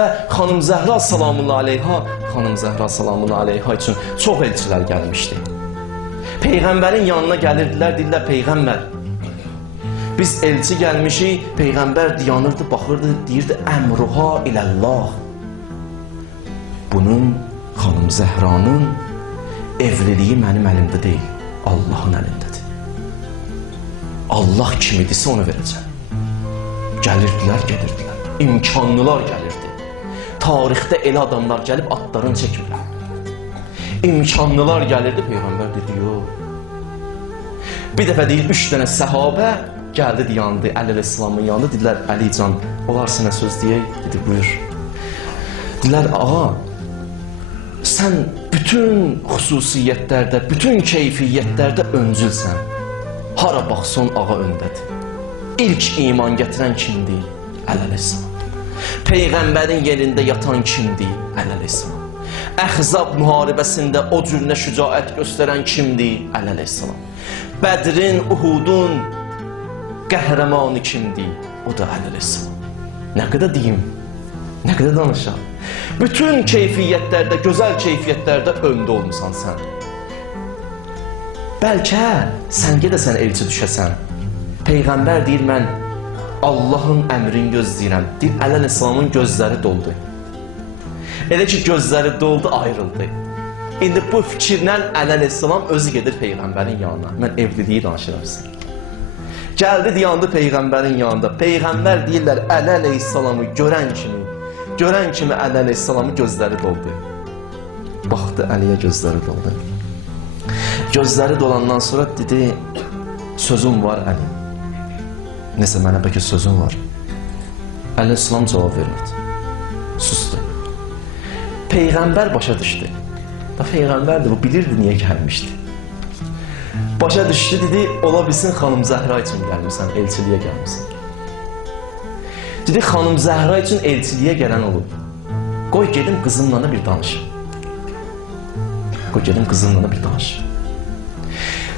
Və xanım Zəhra salamullah aleyha, xanım Zəhra salamullah aleyha üçün çox elçilər gəlmişdi. Peyğəmbərin yanına gəlirdilər, deyirlər Peyğəmbər. Biz elçi gəlmişik, Peyğəmbər dayanırdı, baxırdı, deyirdi əmruha iləllah. Bunun xanım Zəhranın evliliyi mənim əlimdə deyil, Allahın əlindədir. Allah kimidirsə onu verəcəm. Gəlirdilər, gedirdilər, imkanlılar gəlirdi. Tarixdə elə adamlar gəlib atlarını çəkmirlər. İmkanlılar gəlirdi, Peyğəmbər dedi, yox. Bir dəfə deyil, 3 dənə səhabə gəldi, dayandı, Əli əleyhissalamın yanında, dedilər, Əlican, olar sənə söz deyək, dedi, buyur. Dedilər, ağa, sən bütün xüsusiyyətlərdə, bütün keyfiyyətlərdə öncülsən. Hara baxson ağa öndədir. İlk iman gətirən kimdir? Əli əleyhissalam. Peyğəmbərin yerində yatan kimdir? Əli əleyhissalam. Əhzab müharibəsində o cürünə şücaət göstərən kimdir? Əli əleyhissalam. Bədrin, Uhudun qəhrəmanı kimdir? O da Əli əleyhissalam. Nə qədər deyim? Nə qədər danışam? Bütün keyfiyyətlərdə, gözəl keyfiyyətlərdə öndə olmusan sən. Bəlkə sən gedəsən elçi düşəsən. Peyğəmbər deyir, mən Allahın əmrini gözləyirəm. Deyir, Əli əleyhissalamın gözləri doldu. Elə ki, gözləri doldu, ayrıldı. İndi bu fikirlə Əli əleyhissalam özü gedir Peyğəmbərin yanına. Mən evliliyi danışıram sizə. Gəldi, dayandı Peyğəmbərin yanında. Peyğəmbər deyirlər, Əli əleyhissalamı görən kimi Əli əleyhissalamın gözləri doldu. Baxdı, Əliyə gözləri doldu. Gözləri dolandan sonra dedi, sözüm var Əli. Nəsə, mənə bəlkə sözüm var. Əli əleyhissalam cavab vermədi. Sustu. Peyğəmbər başa düşdü. Da Peyğəmbərdir, bu bilirdi niyə gəlmişdi. Başa düşdü, dedi, ola bilsin xanım Zəhra üçün gəlmişsən, elçiliyə gəlmişsən. Dedi, xanım Zəhra üçün elçiliyə gələn olub. Qoy gedim qızımla bir danışım. Qoy gedim qızımla bir danışım.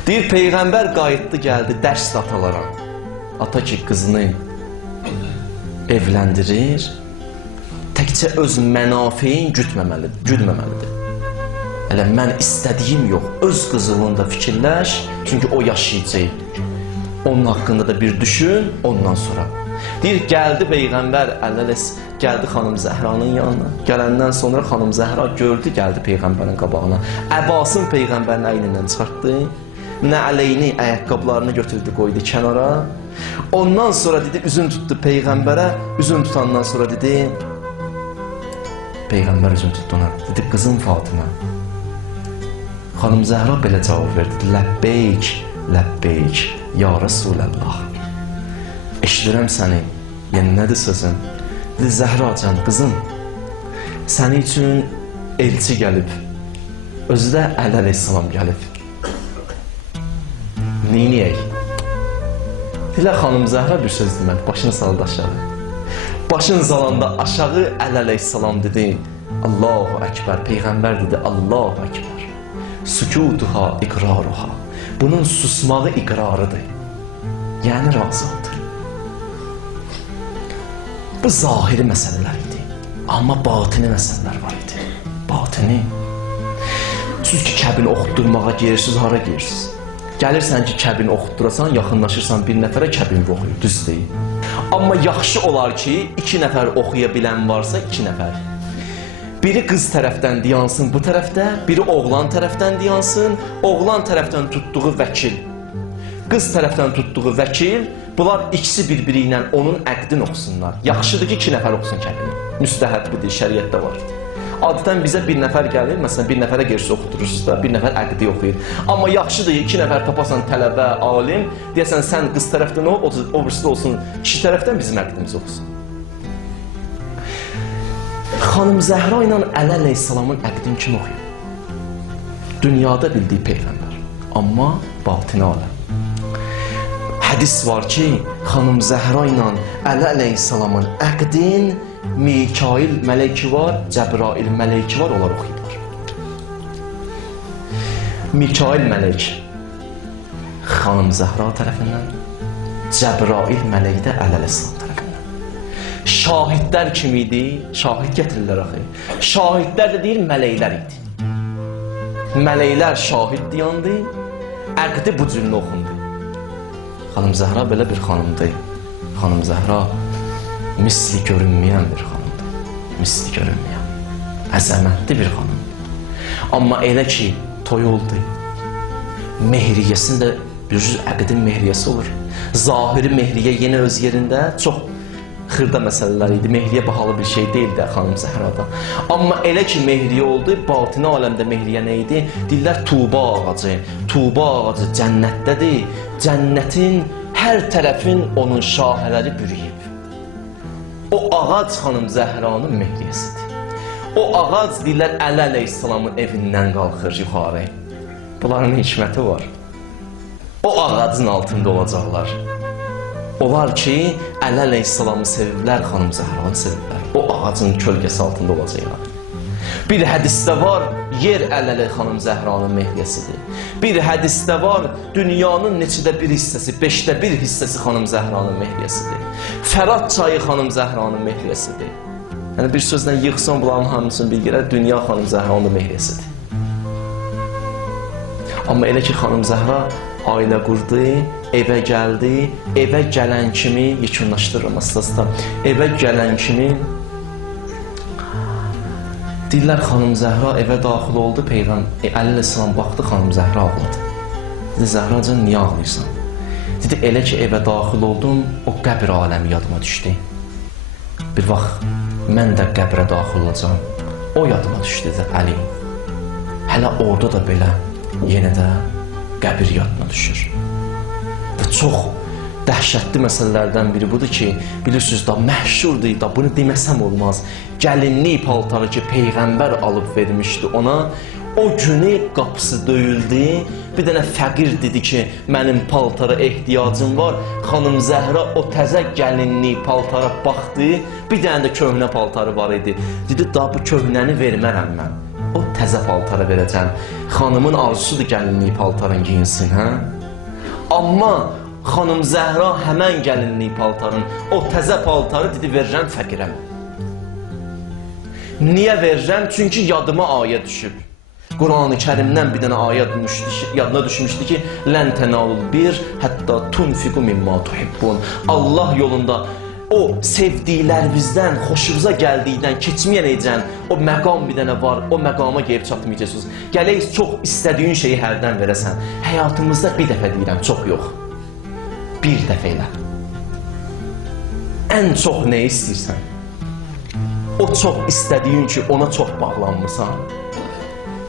Deyir, Peyğəmbər qayıtdı, gəldi, dərs atalara. Ata ki, qızını evləndirir, təkcə öz mənafeyin güdməməlidir. Elə mən istədiyim yox, öz qızılında fikirləş, çünki o yaşayacaq. Onun haqqında da bir düşün, ondan sonra. Deyir, gəldi Peyğəmbər, gəldi xanım Zəhranın yanına. Gələndən sonra xanım Zəhra gördü, gəldi Peyğəmbərin qabağına. Əbasın Peyğəmbərin əynindən çıxartdı, nələyini, ayaqqablarını götürdü, qoydu kənara. Ondan sonra dedi, üzün tutdu Peyğəmbərə, üzün tutandan sonra dedi, Peyğəmbər üzün tutdu ona, dedi, qızım Fatimə. Xanım Zəhra belə cavab verdi, ləbbeyk, ləbbeyk, ya Rasulallah. Eşidirəm səni, yəni nədir sözün? Dedi, Zəhracan, qızım, sənin üçün elçi gəlib, özü də Əli əleyhissalam gəlib. Neyniyək? Dilə xanım Zəhra bir söz demədi, başını saldı aşağı. Başını salanda aşağı Əli əleyhissalam dedi, Allahu Əkbər, Peyğəmbər dedi, Allahu Əkbər. Sükutuha, iqraruha. Bunun susmağı iqrarıdır. Yəni razı oldu. Bu zahiri məsələlər idi. Amma batini məsələlər var idi. Batini. Siz ki, kəbin oxutdurmağa girirsiniz, hara girirsiniz? Gəlirsən ki, kəbini oxutdurasan, yaxınlaşırsan bir nəfərə kəbin oxuyur, düz deyil. Amma yaxşı olar ki, 2 nəfər oxuya bilən varsa 2 nəfər. Biri qız tərəfdən dayansın bu tərəfdə, biri oğlan tərəfdən dayansın, oğlan tərəfdən tutduğu vəkil. Qız tərəfdən tutduğu vəkil, bunlar ikisi bir-biri ilə onun əqdini oxusunlar. Yaxşıdır ki, 2 nəfər oxusun kəbini. Müstəhəbbidir, şəriətdə var. Adətən bizə bir nəfər gəlir, məsələn, bir nəfərə gerisi oxudurursunuz da, bir nəfər əqdi oxuyur. Amma yaxşıdır, 2 nəfər tapasan tələbə, alim, deyəsən, sən qız tərəfdən o birisi olsun, kişi tərəfdən bizim əqdimiz oxusun. Xanım Zəhra ilə Əli əleyhissalamın əqdini kim oxuyur? Dünyada bildiyi Peyğəmbər, amma batini aləm. Hədis var ki, xanım Zəhra ilə Əli əleyhissalamın əqdin Mikail mələyki var, Cəbrail mələyki var, onlar oxuyurlar. Mikail mələyki xanım Zəhra tərəfindən, Cəbrail mələyki də Əli əleyhissalam tərəfindən. şahidlər kim idi? Şahid gətirirlər axı. Şahidlər də deyir, mələklər idi. Mələklər şahid diyandı, əqdi bu cürlə oxundu. Xanım Zəhra belə bir xanımdır. Xanım Zəhra misli görünməyən bir xanımdır. Misli görünməyən. Əzəmətli bir xanım. Amma elə ki, toy oldu. Mehriyyəsində bir əqdin mehriyyəsi olur. Zahiri mehriyə yenə öz yerində çox xırda məsələlər idi. Mehriyə bahalı bir şey deyildi xanım Zəhrada. Amma elə ki mehriyə oldu, batini aləmdə mehriyə nə idi? Deyirlər Tuğba ağacı. Tuğba ağacı cənnətdədir. Cənnətin hər tərəfin onun şahələri bürüyüb. O ağac xanım Zəhranın mehriyəsidir. O ağac deyirlər Əli əleyhissalamın evindən qalxır yuxarı. Bunların hikməti var. O ağacın altında olacaqlar. Onlar ki, Əli əleyhissalamı seviblər, xanım Zəhranı seviblər. O ağacın kölgəsi altında olacaqlar. Bir hədisdə var, yer Əli xanım Zəhranın mehriyəsidir. Bir hədisdə var, dünyanın neçədə bir hissəsi, 5də 1 hissəsi xanım Zəhranın mehriyəsidir. Fərat çayı xanım Zəhranın mehriyəsidir. Yəni bir sözlə yıxsan bunların hamısını bir yerə, dünya xanım Zəhranın mehriyəsidir. Amma elə ki, xanım Zəhra ailə qurdu, evə gəldi, evə gələn kimi, yekunlaşdırıram əsasda, evə gələn kimi, deyirlər xanım Zəhra evə daxil oldu, Əli əleyhissalam baxdı, xanım Zəhra ağladı. Dedi, Zəhracan, niyə ağlayırsan? Dedi, elə ki, evə daxil oldum, o qəbir aləmi yadıma düşdü. Bir vaxt, mən də qəbrə daxil olacam, o yadıma düşdü, dedi, Əli. Hələ orada da belə, yenə də qəbir yadına düşür. Və çox dəhşətli məsələlərdən biri budur ki, bilirsiniz da məşhurdur da, bunu deməsəm olmaz. Gəlinlik paltarı ki, Peyğəmbər alıb vermişdi ona, o günü qapısı döyüldü, bir dənə fəqir dedi ki, mənim paltara ehtiyacım var. Xanım Zəhra o təzə gəlinlik paltara baxdı, bir dənə də köhnə paltarı var idi. Dedi, da bu köhnəni vermərəm mən. O təzə paltarı verəcəm. Xanımın arzusudur gəlinlik paltarın giyinsin, hə? Amma xanım Zəhra həmən gəlinlik paltarın, o təzə paltarı dedi, verirəm fəqirəm. Niyə verirəm? Çünki yadıma ayə düşüb. Quran-ı Kərimdən bir dənə ayə yadına düşmüşdü ki, Lən tənalul bir, hətta tunfiqu mimma tuhibbun. Allah yolunda o sevdiklərinizdən, xoşunuza gəldikdən, keçməyənəcən o məqam bir dənə var, o məqama gəlib çatmayacaqsınız. Gələk çox istədiyin şeyi hərdən verəsən. Həyatımızda bir dəfə deyirəm, çox yox. Bir dəfə elə. Ən çox nə istəyirsən? O çox istədiyin ki, ona çox bağlanmısan.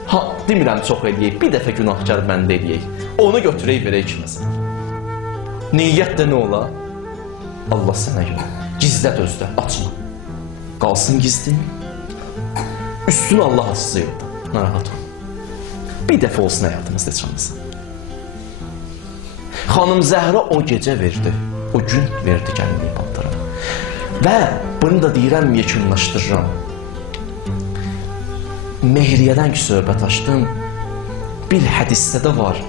Ha, demirəm çox eləyək, bir dəfə günahkar məndə eləyək. Onu götürək, verək kiməsə. Niyyət də nə ola? Allah sənə yox. Gizlət özdə, açma. Qalsın gizli. Üstün Allah asısı yoxdur. Narahat ol. Bir dəfə olsun həyatımızda çıxamızda. Xanım Zəhra o gecə verdi. O gün verdi gəlinlik paltara. Və bunu da deyirəm, yekunlaşdırıram. Mehriyədən ki, söhbət açdım. Bir hədisdə də var.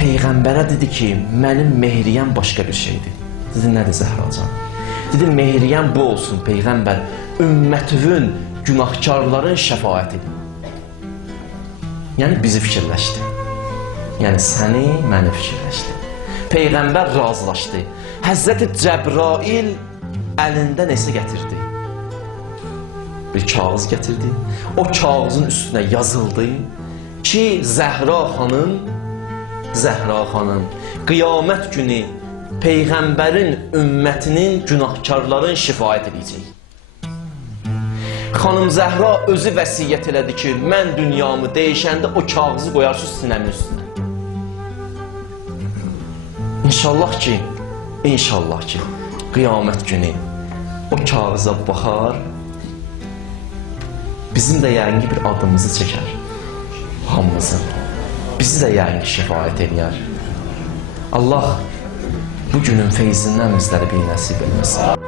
Peyğəmbərə dedi ki, mənim mehriyəm başqa bir şeydir. Dedi, nədir Zəhracan? Dedi, mehriyəm bu olsun, Peyğəmbər, ümmətüvün, günahkarların şəfaətidir. Yəni, bizi fikirləşdi. Yəni, səni, məni fikirləşdi. Peyğəmbər razılaşdı. Həzrəti Cəbrail əlində nəsə gətirdi. Bir kağız gətirdi. O kağızın üstünə yazıldı ki, Zəhra xanım, qiyamət günü Peyğəmbərin ümmətinin günahkarların şifayət edəcək. Xanım Zəhra özü vəsiyyət elədi ki, mən dünyamı dəyişəndə o kağızı qoyarsınız sinəmin üstünə. İnşallah ki, qiyamət günü o kağıza baxar, bizim də yəqin bir adımızı çəkər, hamımızın. Bizi də yəqin şifayət edər. Allah bu günün feyzindən bizləri bir nəsib eləməsin.